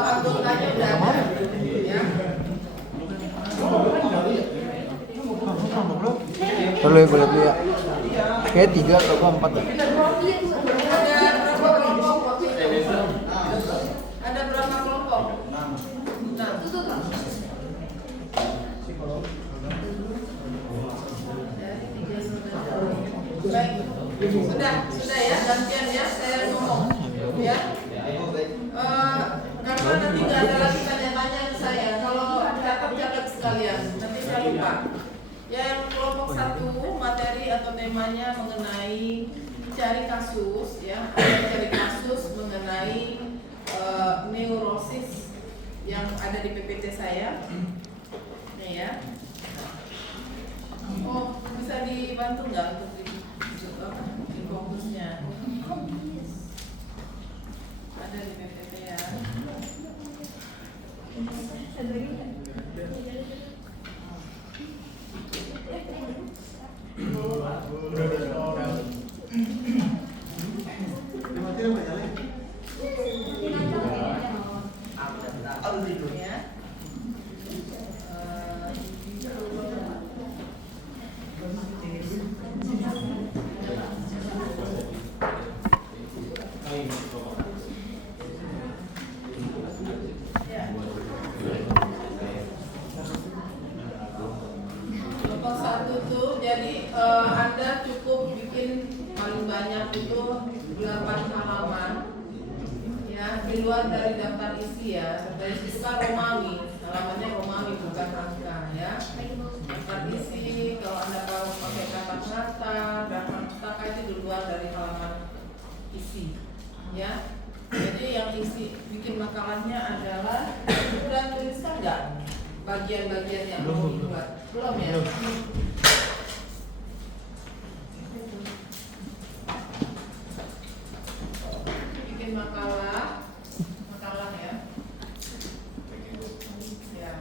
anggotanya udah ada, ya. Boleh boleh ya. Kayak 3 atau 4 ya. Ada berapa kelompok? Nah, baik, sudah ya, gantian ya, saya ngomong ya. Karena nanti nggak ada lagi tanya-tanya ke saya. Kalau catat sekalian, nanti saya lupa. Ya, yang kelompok 1 materi atau temanya mengenai cari kasus ya, cari kasus mengenai neurosis yang ada di PPT saya. Nih ya. Oh, bisa dibantu nggak untuk di fokusnya? Ada di PPT ya. Kelompok 1 tuh jadi Anda cukup bikin paling banyak itu 8 halaman ya, di luar dari daftar isi ya. Dari situ kan Romawi, halamannya Romawi bukan angka ya. Daftar isi kalau Anda mau pakai kata-kata, daftar pustaka itu di luar dari halaman isi ya. Jadi yang isi bikin makalahnya adalah sudah tuliskan nggak bagian-bagian yang mau dibuat? Belum ya? Bikin makalah ya. Ya.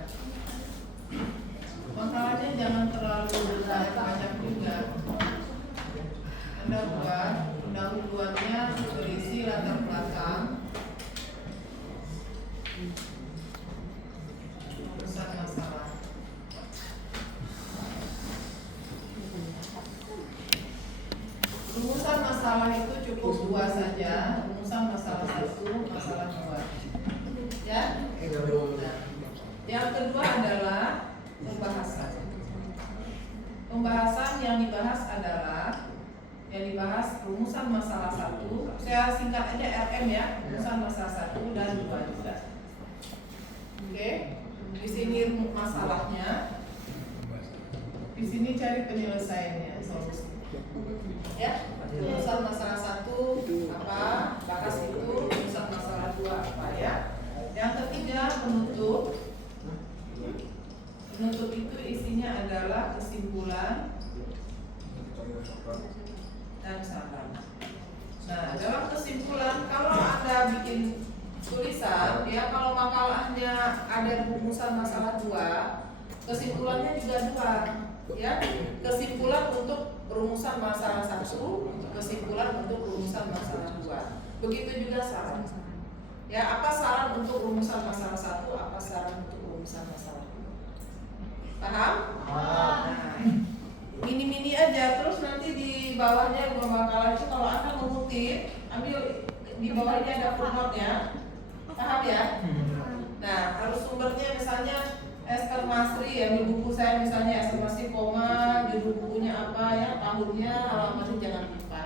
Makalahnya jangan terlalu banyak juga. Anda buat pendahuluannya berisi latar belakang, urusan masalah. Rumusan masalah itu cukup 2 saja. Rumusan masalah 1, masalah 2. Ya. Nah, yang kedua adalah pembahasan. Pembahasan yang dibahas adalah rumusan masalah 1. Saya singkat aja RM ya. Rumusan masalah 1 dan 2 juga. Oke. Di sini masalahnya. Di sini cari penyelesaiannya, solusi. Ya, rumusan masalah 1 apa? Bahas itu. Rumusan masalah 2 apa ya? Yang ketiga penutup. Penutup itu isinya adalah kesimpulan dan saran. Nah, dalam kesimpulan, kalau Anda bikin tulisan, ya kalau makalahnya ada rumusan masalah 2, kesimpulannya juga 2, ya. Kesimpulan untuk rumusan masalah 1, kesimpulan untuk rumusan masalah 2. Begitu juga saran. Ya, apa saran untuk rumusan masalah 1, apa saran untuk rumusan masalah 2. Paham? Nah, mini-mini aja, terus nanti di bawahnya dua makalah itu kalau Anda mengutip, ambil di bawahnya ada footnote-nya. Paham ya? Nah, harus sumbernya misalnya Esther Masri ya, di buku saya misalnya Esther Masri koma, judul bukunya apa ya, tahunnya, halamannya jangan lupa.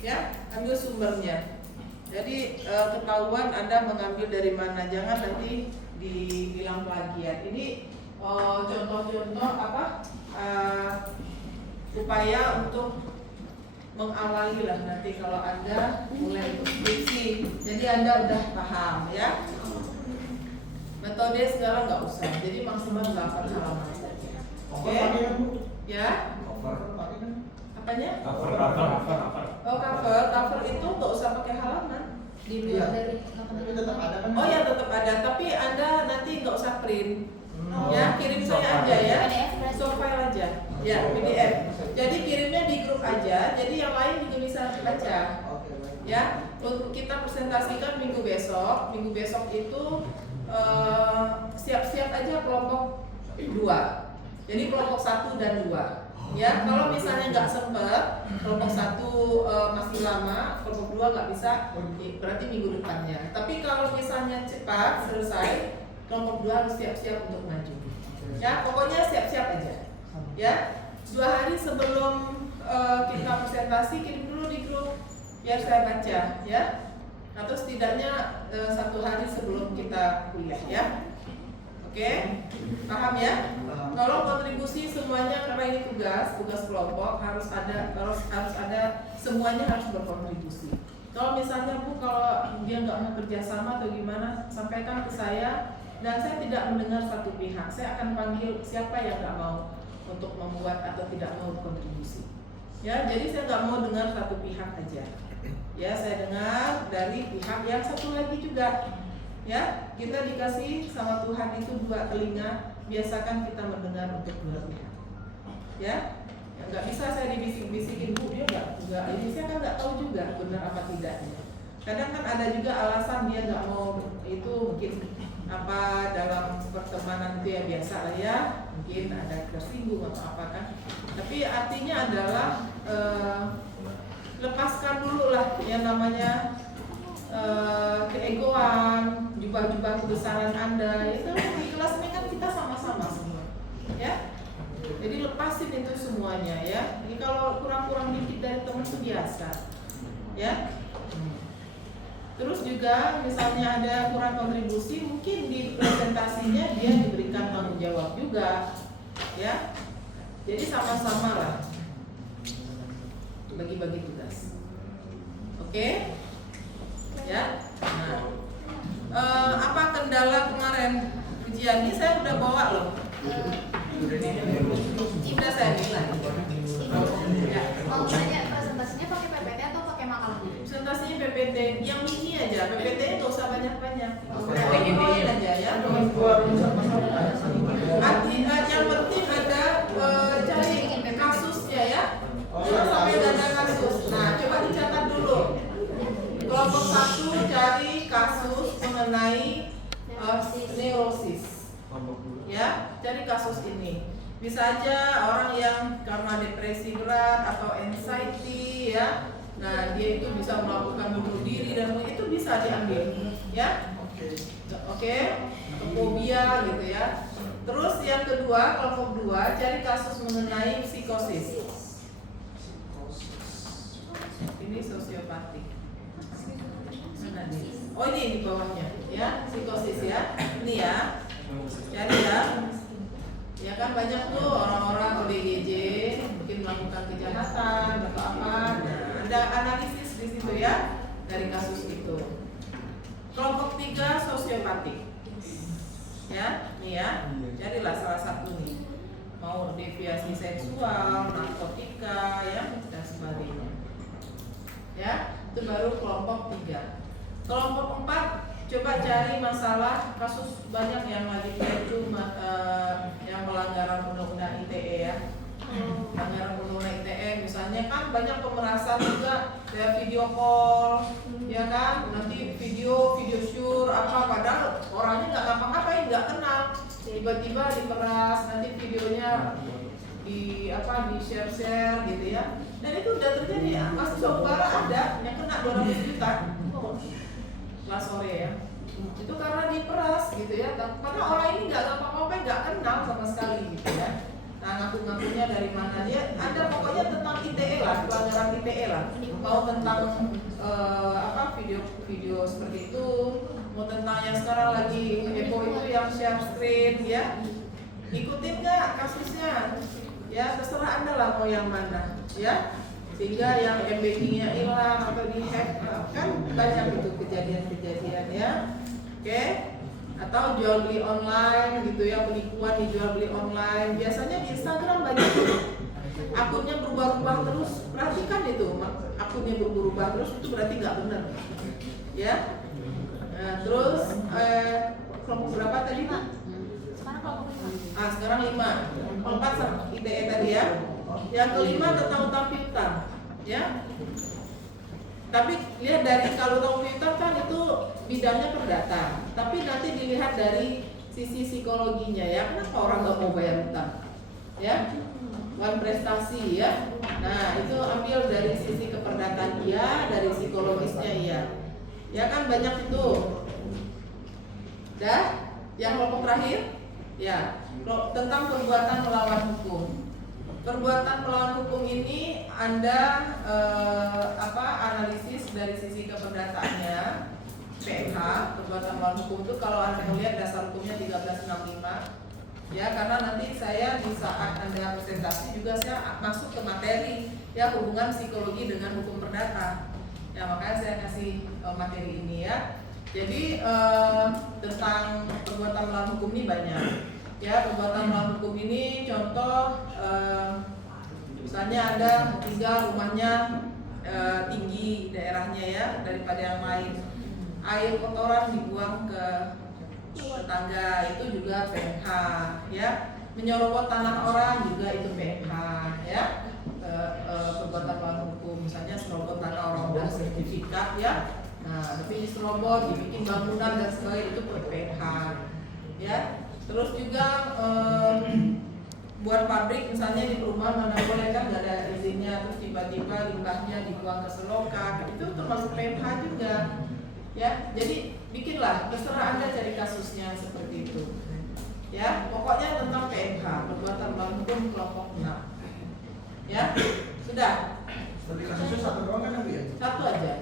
Ya, ambil sumbernya. Jadi ketahuan Anda mengambil dari mana, jangan nanti dibilang plagiat. Ini contoh-contoh apa? Upaya untuk mengawali lah nanti kalau Anda mulai skripsi, jadi Anda udah paham ya. Metode sekarang nggak usah, jadi maksimal 8 halaman saja. Oke? Ya? Apanya? Cover. Oh, cover itu nggak usah pakai halaman. Dibuat dari tetap ada kan? Oh ya, tetap ada, tapi Anda nanti nggak usah print. Ya, kirim saya aja ya. So file aja. Ya, PDF. Jadi kirimnya di grup aja. Jadi yang lain juga bisa baca. Ya, untuk kita presentasikan minggu besok. Minggu besok itu siap-siap aja kelompok 2. Jadi kelompok 1 dan 2. Ya, kalau misalnya nggak sempet, kelompok 1 masih lama, kelompok 2 nggak bisa, berarti minggu depannya. Tapi kalau misalnya cepat selesai, kelompok 2 harus siap-siap untuk maju. Ya, pokoknya siap-siap aja. Ya, 2 hari sebelum kita presentasi kirim dulu di grup biar saya baca, ya. Atau setidaknya 1 hari sebelum kita kuliah, ya. Oke, paham ya? Kalau kontribusi semuanya karena ini tugas kelompok harus ada, semuanya harus berkontribusi. Kalau misalnya Bu, kalau dia nggak mau kerjasama atau gimana, sampaikan ke saya dan saya tidak mendengar satu pihak. Saya akan panggil siapa yang nggak mau untuk membuat atau tidak mau berkontribusi. Ya, jadi saya nggak mau dengar satu pihak aja. Ya, saya dengar dari pihak yang satu lagi juga. Ya, kita dikasih sama Tuhan itu 2 telinga, biasakan kita mendengar untuk 2 pihak. Ya, nggak bisa saya dibisik-bisikin Bu, dia nggak, ini saya kan nggak tahu juga benar apa tidaknya. Kadang kan ada juga alasan dia nggak mau itu, mungkin apa dalam pertemanan itu ya biasa lah ya, mungkin ada tersinggung atau apa kan. Tapi artinya adalah lepaskan dulu lah yang namanya keegoan, jubah-jubah kebesaran Anda. Itu di kelas ini kan kita sama-sama semua, ya. Jadi lepasin itu semuanya, ya. Jadi kalau kurang-kurang dikit dari teman itu biasa, ya. Terus juga misalnya ada kurang kontribusi, mungkin di presentasinya dia diberikan tanggung jawab juga, ya. Jadi sama-sama lah bagi-bagi tugas. Oke? Ya. Nah, apa kendala kemarin ujian ini? Saya udah bawa loh. Sudah saya bilang. Ya. Mau tanya presentasinya pakai PPT atau pakai makalahnya? Presentasinya PPT, yang ini aja. PPT-nya nggak usah banyak-banyak. PPT aja ya. Yang penting ada cari kasusnya ya. Jangan sampai nggak ada kasus. Nah, coba dicatat dulu. Kelompok 1 cari kasus mengenai neurosis. Ya, cari kasus ini. Bisa aja orang yang karena depresi berat atau anxiety ya. Nah, dia itu bisa melakukan bunuh diri dan itu bisa diambil, ya. Oke. Fobia gitu ya. Terus yang kedua, kelompok 2 cari kasus mengenai psikosis. Ini sosiopatik. Oh, ini di bawahnya ya, psikosis ya. Ini ya. Cari ya. Ya kan banyak tuh orang-orang ODGJ mungkin melakukan kejahatan atau apa. Nah, ada analisis di situ ya dari kasus itu. Kelompok 3 sosiopatik. Ya, ini ya. Carilah salah satu nih. Mau deviasi seksual, narkotika ya dan sebagainya. Ya, itu baru kelompok 3. Kelompok 4 coba cari masalah kasus banyak yang lagi itu yang pelanggaran undang-undang ITE ya. Pelanggaran undang-undang ITE misalnya kan banyak pemerasan juga ya, video call ya kan, nanti video sure apa padahal orangnya nggak ngapa-ngapain, nggak kenal, tiba-tiba diperas, nanti videonya di share gitu ya. Dan itu udah terjadi ya, masih saudara ada yang kena 200 juta kelas sore ya. Itu karena diperas gitu ya, karena orang ini nggak ngapa-ngapain, nggak kenal sama sekali gitu ya. Nah, ngaku-ngakunya dari mana dia, ada pokoknya tentang ITE lah, pelanggaran ITE lah. Mau tentang video seperti itu, mau tentang yang sekarang lagi heboh itu yang share screen ya. Ikutin nggak kasusnya? Ya terserah Anda lah mau yang mana ya. Sehingga yang embeddingnya hilang atau di hack, kan banyak itu kejadian-kejadian ya. Oke. Atau jual beli online gitu ya, penipuan dijual beli online. Biasanya di Instagram banyak akunnya berubah-ubah terus. Perhatikan itu, akunnya berubah terus itu berarti nggak benar ya. Nah, terus kelompok berapa tadi Pak? Sekarang Ah, sekarang 5. 4 sama ITE tadi ya. Yang kelima tentang utang piutang, ya. Tapi lihat dari kalau utang piutang kan itu bidangnya perdata. Tapi nanti dilihat dari sisi psikologinya ya. Kenapa orang nggak mau bayar utang? Ya, bukan prestasi ya. Nah itu ambil dari sisi keperdataan iya, dari psikologisnya iya. Ya kan banyak itu. Dah, yang kelompok terakhir, ya tentang perbuatan melawan hukum. Perbuatan melawan hukum ini Anda analisis dari sisi keperdataannya. PMH, perbuatan melawan hukum itu kalau Anda melihat dasar hukumnya 1365. Ya, karena nanti saya di saat Anda presentasi juga saya masuk ke materi ya hubungan psikologi dengan hukum perdata. Ya, makanya saya kasih materi ini ya. Jadi tentang perbuatan melawan hukum ini banyak. Ya, perbuatan melawan hukum ini contoh misalnya ada 3 rumahnya tinggi daerahnya ya daripada yang lain. Air kotoran dibuang ke tetangga itu juga PMH ya, menyorot tanah orang juga itu PMH ya, perbuatan melawan hukum. Misalnya serobot tanah orang udah sertifikat ya, nah tapi diserobot dibikin bangunan dan sebagainya itu PMH ya. Terus juga buat pabrik misalnya di perumahan mana boleh kan nggak ada izinnya, terus tiba-tiba limbahnya dibuang ke selokan, itu termasuk PMH juga ya. Jadi bikinlah, terserah Anda cari kasusnya seperti itu. Ya, pokoknya tentang PMH, perbuatan melawan hukum kelompok 6. Ya, sudah. Tapi kasusnya satu doang kan ya? Satu aja.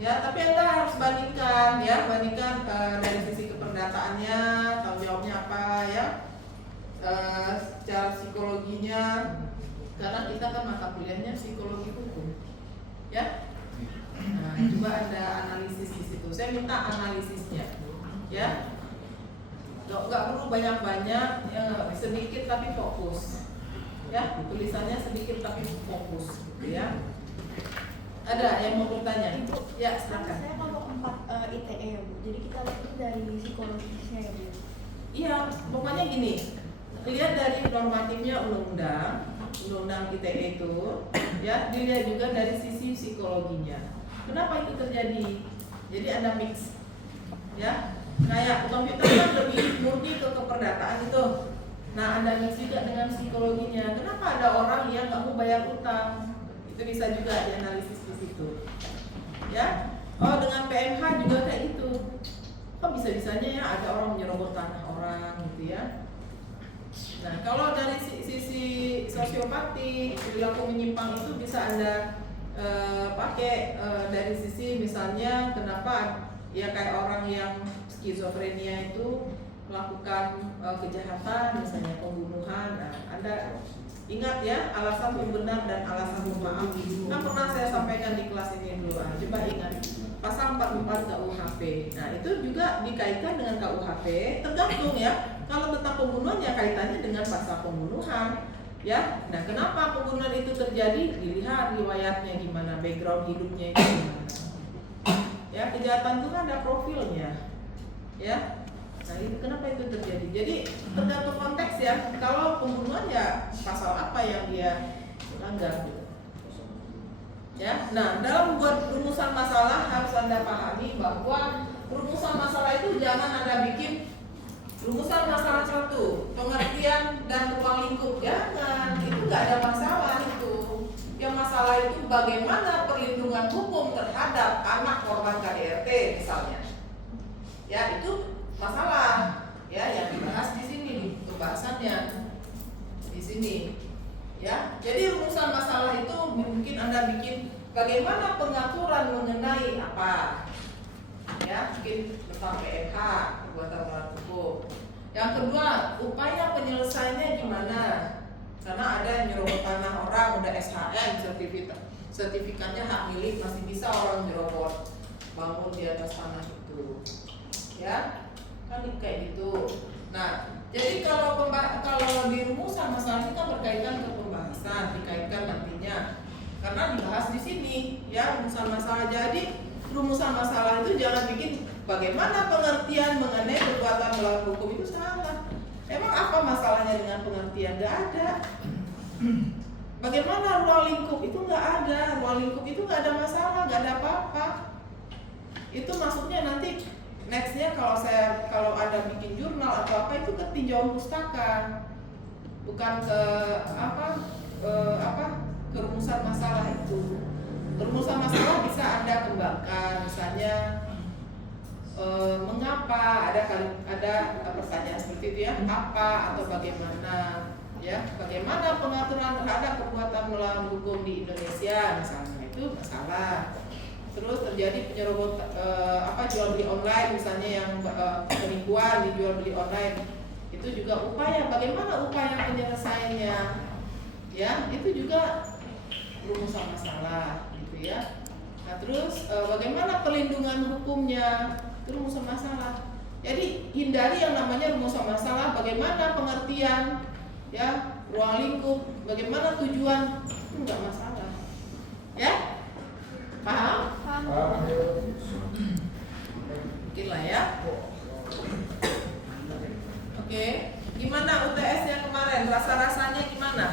Ya, tapi Anda harus bandingkan ya, bandingkan dari sisi keperdataannya, tanggung jawabnya apa ya, secara psikologinya, karena kita kan mata kuliahnya psikologi hukum. Ya. Nah, coba Anda analisis di situ. Saya minta analisisnya, ya. Nggak perlu banyak-banyak, ya, sedikit tapi fokus. Ya, tulisannya sedikit tapi fokus, gitu ya. Ada yang mau bertanya? Ibu, Ya, silakan. Saya kalau 4 ITE ya Bu, jadi kita lihat itu dari psikologisnya ya Bu. Iya, pokoknya gini. Lihat dari normatifnya undang-undang ITE itu, ya, dilihat juga dari sisi psikologinya. Kenapa itu terjadi? Jadi ada mix, ya. Kayak komputer kan lebih murni ke keperdataan itu. Nah, ada mix juga dengan psikologinya. Kenapa ada orang yang nggak mau bayar utang? Itu bisa juga dianalisis di situ, ya. Oh, dengan PMH juga kayak gitu. Kok bisa-bisanya ya ada orang menyerobot tanah orang, gitu ya. Nah, kalau dari sisi sosiopati, perilaku menyimpang itu bisa Anda pakai dari sisi misalnya kenapa ya kayak orang yang skizofrenia itu melakukan kejahatan misalnya pembunuhan. Nah, Anda ingat ya alasan pembenar dan alasan pemaaf. Nah, pernah saya sampaikan di kelas ini dulu. Coba ingat pasal 44 KUHP. Nah, itu juga dikaitkan dengan KUHP. Tergantung ya. Kalau tentang pembunuhan ya kaitannya dengan pasal pembunuhan. Ya, nah kenapa pembunuhan itu terjadi? Dilihat riwayatnya gimana, background hidupnya itu gimana. Ya, kejahatan itu kan ada profilnya. Ya, nah itu kenapa itu terjadi? Jadi tergantung konteks ya. Kalau pembunuhan ya pasal apa yang dia langgar gitu. Ya, nah dalam buat rumusan masalah harus Anda pahami bahwa rumusan masalah itu jangan Anda bikin rumusan masalah 1, pengertian dan ruang lingkup. Jangan, itu nggak ada masalah itu. Yang masalah itu bagaimana perlindungan hukum terhadap anak korban KDRT misalnya. Ya, itu masalah. Ya, yang dibahas di sini pembahasannya di sini. Ya, jadi rumusan masalah itu mungkin Anda bikin bagaimana pengaturan mengenai apa. Ya, mungkin tentang PMH, perbuatan melawan hukum. Yang kedua, upaya penyelesaiannya gimana? Karena ada yang nyerobot tanah orang udah SHM, sertifikatnya hak milik, masih bisa orang nyerobot bangun di atas tanah itu. Ya, kan kayak gitu. Nah, jadi kalau di rumusan masalah ini kan berkaitan ke pembahasan, dikaitkan nantinya. Karena dibahas di sini, ya rumusan masalah. Jadi rumusan masalah itu jangan bikin bagaimana pengertian mengenai perbuatan melawan hukum itu salah. Emang apa masalahnya dengan pengertian? Gak ada. Bagaimana ruang lingkup itu nggak ada. Ruang lingkup itu nggak ada masalah, nggak ada apa-apa. Itu maksudnya nanti nextnya kalau ada bikin jurnal atau apa itu ke tinjauan pustaka, bukan ke ke rumusan masalah itu. Rumusan masalah bisa Anda kembangkan, misalnya mengapa ada pertanyaan seperti itu ya, apa atau bagaimana ya, bagaimana pengaturan terhadap perbuatan melawan hukum di Indonesia misalnya, itu masalah. Terus terjadi penyerobot jual beli online misalnya, yang penipuan di jual beli online, itu juga upaya, bagaimana upaya penyelesaiannya ya, itu juga rumusan masalah gitu ya. Nah terus bagaimana perlindungan hukumnya, itu rumusan masalah. Jadi hindari yang namanya rumusan masalah, bagaimana pengertian ya, ruang lingkup, bagaimana tujuan, itu enggak masalah ya. Paham? Paham. Mungkin lah ya. Oke, gimana UTS yang kemarin? Rasa-rasanya gimana?